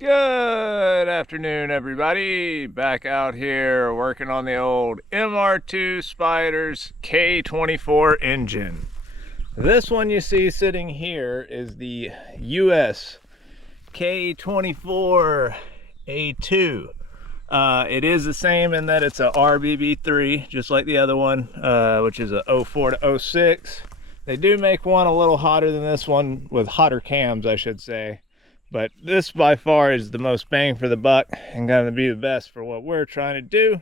Good afternoon, everybody. Back out here working on the old MR2 Spyder's K24 engine. This one you see sitting here is the US K24A2. It is the same in that it's a RBB3, just like the other one, which is a 04 to 06. They do make one a little hotter than this one, with hotter cams, I should say. But this by far is the most bang for the buck and going to be the best for what we're trying to do.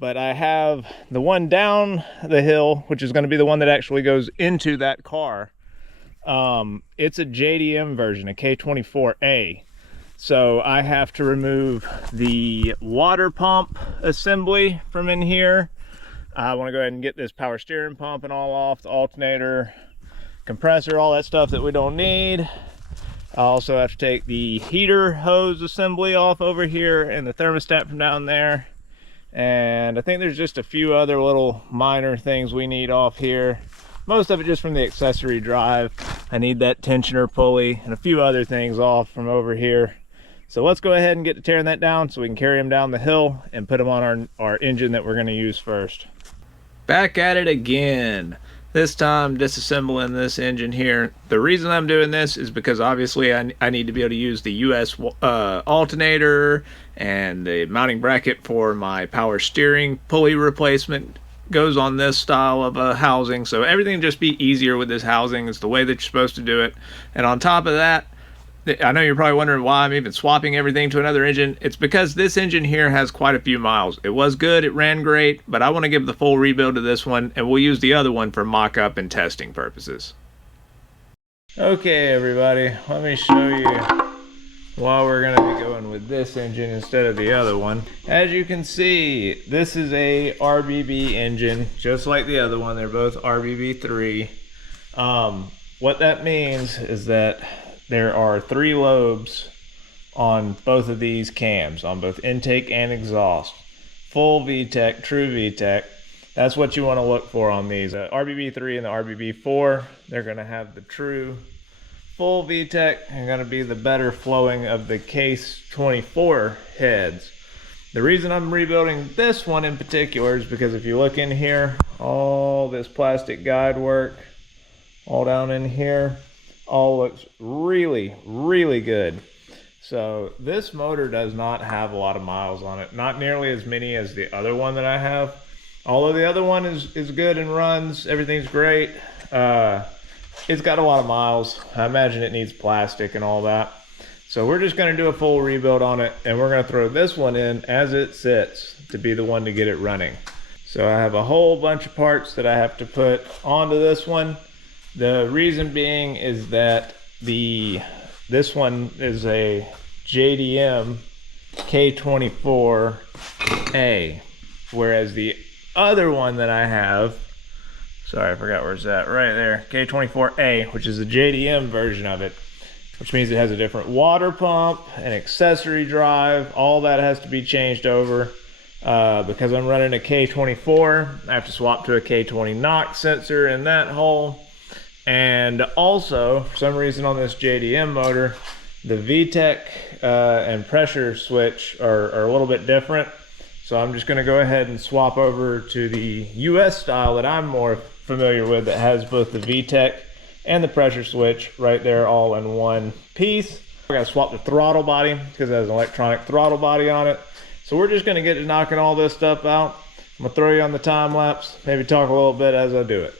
But I have the one down the hill, which is going to be the one that actually goes into that car. It's a JDM version, a K24A. So I have to remove the water pump assembly from in here. I want to go ahead and get this power steering pump and all off, the alternator, compressor, all that stuff that we don't need. I also have to take the heater hose assembly off over here and the thermostat from down there. And I think there's just a few other little minor things we need off here. Most of it just from the accessory drive. I need that tensioner pulley and a few other things off from over here. So let's go ahead and get to tearing that down so we can carry them down the hill and put them on our engine that we're going to use first. Back at it again. This time disassembling this engine here. The reason I'm doing this is because obviously I need to be able to use the US alternator, and the mounting bracket for my power steering pulley replacement goes on this style of housing. So everything will just be easier with this housing. It's the way that you're supposed to do it. And on top of that, I know you're probably wondering why I'm even swapping everything to another engine. It's because this engine here has quite a few miles. It was good, it ran great, but I want to give the full rebuild to this one, and we'll use the other one for mock-up and testing purposes. Okay, everybody, let me show you why we're going to be going with this engine instead of the other one. As you can see, this is a RBB engine, just like the other one. They're both RBB3. What that means is that there are 3 lobes on both of these cams, on both intake and exhaust. Full VTEC, true VTEC. That's what you want to look for on these. RBB3 and the RBB4, they're going to have the true full VTEC and going to be the better flowing of the Case 24 heads. The reason I'm rebuilding this one in particular is because if you look in here, all this plastic guide work, all down in here, all looks really, really good. So this motor does not have a lot of miles on it, not nearly as many as the other one that I have. Although the other one is good and runs, everything's great. It's got a lot of miles. I imagine it needs plastic and all that. So we're just going to do a full rebuild on it, and we're going to throw this one in as it sits to be the one to get it running. So I have a whole bunch of parts that I have to put onto this one. The reason being is that this one is a JDM K24A, whereas the other one that I have, sorry, I forgot where it's at, right there, K24A, which is the JDM version of it, which means it has a different water pump, an accessory drive, all that has to be changed over. Because I'm running a K24, I have to swap to a K20 NOx sensor in that hole. And also, for some reason on this JDM motor, the VTEC and pressure switch are a little bit different. So I'm just going to go ahead and swap over to the US style that I'm more familiar with, that has both the VTEC and the pressure switch right there all in one piece. I got to swap the throttle body because it has an electronic throttle body on it. So we're just going to get to knocking all this stuff out. I'm going to throw you on the time lapse, maybe talk a little bit as I do it.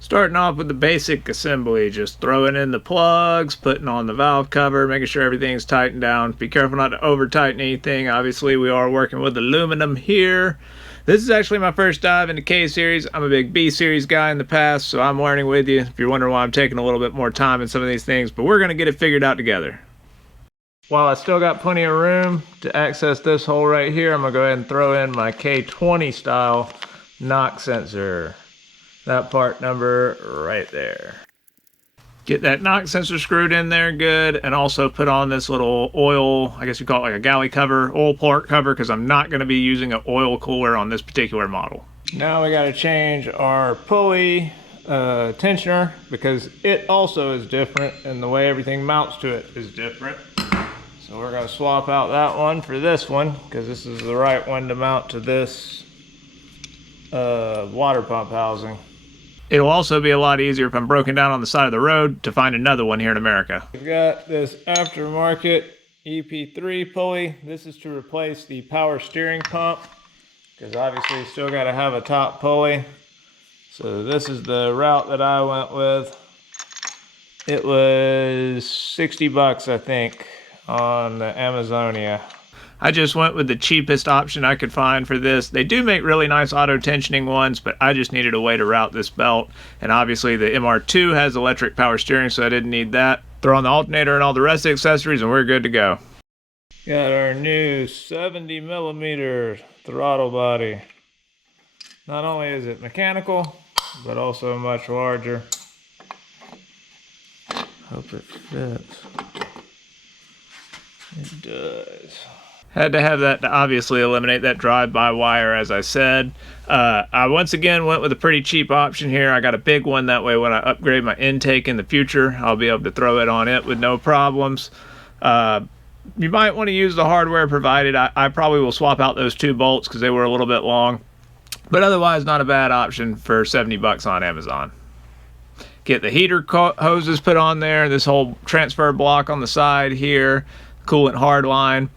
Starting off with the basic assembly, just throwing in the plugs, putting on the valve cover, making sure everything's tightened down. Be careful not to over tighten anything. Obviously we are working with aluminum here. This is actually my first dive into K-Series. I'm a big B-Series guy in the past, so I'm learning with you. If you're wondering why I'm taking a little bit more time in some of these things, but we're going to get it figured out together. While I still got plenty of room to access this hole right here, I'm going to go ahead and throw in my K20 style NOx sensor. That part number right there. Get that NOx sensor screwed in there good, and also put on this little oil, I guess you call it like a galley cover, oil port cover, because I'm not going to be using an oil cooler on this particular model. Now we got to change our pulley tensioner, because it also is different, and the way everything mounts to it is different. So So we're going to swap out that one for this one, because this is the right one to mount to this water pump housing. It'll also be a lot easier if I'm broken down on the side of the road to find another one here in America. We've got this aftermarket EP3 pulley. This is to replace the power steering pump, because obviously you still got to have a top pulley. So this is the route that I went with. It was 60 bucks, I think, on the Amazonia. I just went with the cheapest option I could find for this. They do make really nice auto tensioning ones, but I just needed a way to route this belt. And obviously the MR2 has electric power steering, so I didn't need that. Throw on the alternator and all the rest of the accessories and we're good to go. Got our new 70mm throttle body. Not only is it mechanical, but also much larger. Hope it fits. It does. Had to have that to obviously eliminate that drive-by-wire, as I said. I once again went with a pretty cheap option here. I got a big one, that way when I upgrade my intake in the future, I'll be able to throw it on it with no problems. You might want to use the hardware provided. I probably will swap out those 2 bolts because they were a little bit long. But otherwise, not a bad option for 70 bucks on Amazon. Get the heater hoses put on there, this whole transfer block on the side here, coolant hard line,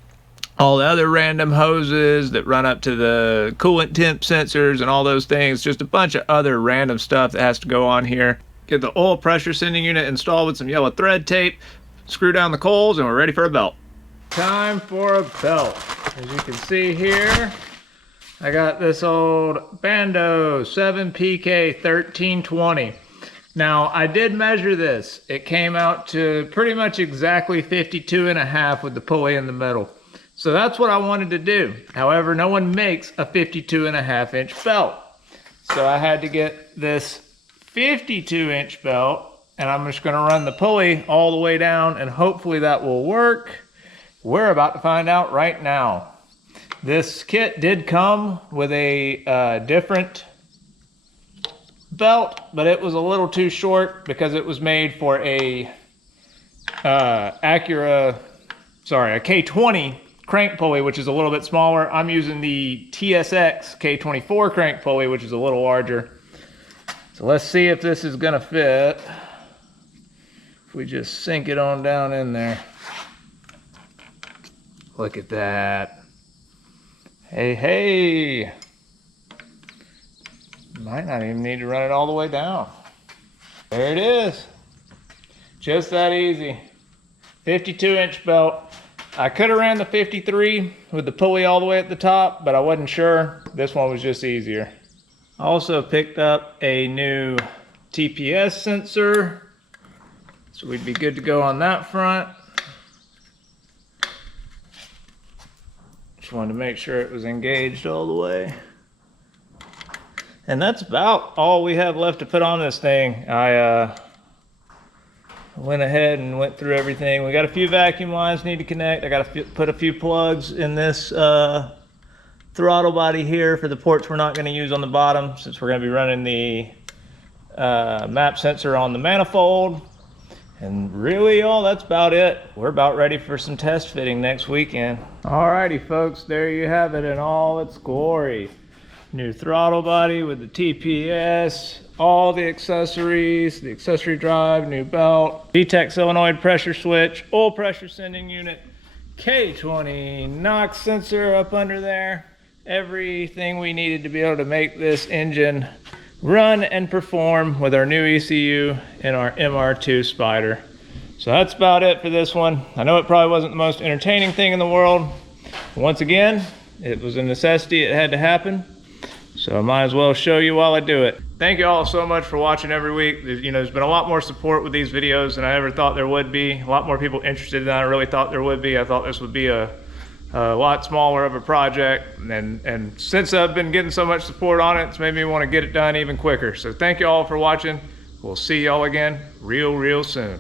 all the other random hoses that run up to the coolant temp sensors and all those things, just a bunch of other random stuff that has to go on here. Get the oil pressure sending unit installed with some yellow thread tape, screw down the coils, and we're ready for a belt. Time for a belt. As you can see here, I got this old Bando 7PK 1320. Now, I did measure this. It came out to pretty much exactly 52.5 with the pulley in the middle. So that's what I wanted to do. However, no one makes a 52.5-inch belt. So I had to get this 52-inch belt, and I'm just gonna run the pulley all the way down, and hopefully that will work. We're about to find out right now. This kit did come with a different belt, but it was a little too short because it was made for a K20 crank pulley, which is a little bit smaller. I'm using the TSX K24 crank pulley, which is a little larger. So let's see if this is gonna fit. If we just sink it on down in there. Look at that. Hey, hey. Might not even need to run it all the way down. There it is. Just that easy. 52-inch belt. I could have ran the 53 with the pulley all the way at the top, but I wasn't sure. This one was just easier. I also picked up a new TPS sensor, so we'd be good to go on that front. Just wanted to make sure it was engaged all the way. And that's about all we have left to put on this thing. I went ahead and went through everything. We got a few vacuum lines need to connect. I got to put a few plugs in this throttle body here for the ports we're not going to use on the bottom, since we're going to be running the map sensor on the manifold. And really, y'all, that's about it. We're about ready for some test fitting next weekend. Alrighty, folks, there you have it in all its glory. New throttle body with the TPS, all the accessories, the accessory drive, new belt, VTEC solenoid pressure switch, oil pressure sending unit, K20 NOx sensor up under there. Everything we needed to be able to make this engine run and perform with our new ECU and our MR2 Spider. So that's about it for this one. I know it probably wasn't the most entertaining thing in the world. Once again, it was a necessity. It had to happen. So I might as well show you while I do it. Thank you all so much for watching every week. There's been a lot more support with these videos than I ever thought there would be. A lot more people interested than I really thought there would be. I thought this would be a lot smaller of a project. And since I've been getting so much support on it, it's made me want to get it done even quicker. So thank you all for watching. We'll see y'all again real soon.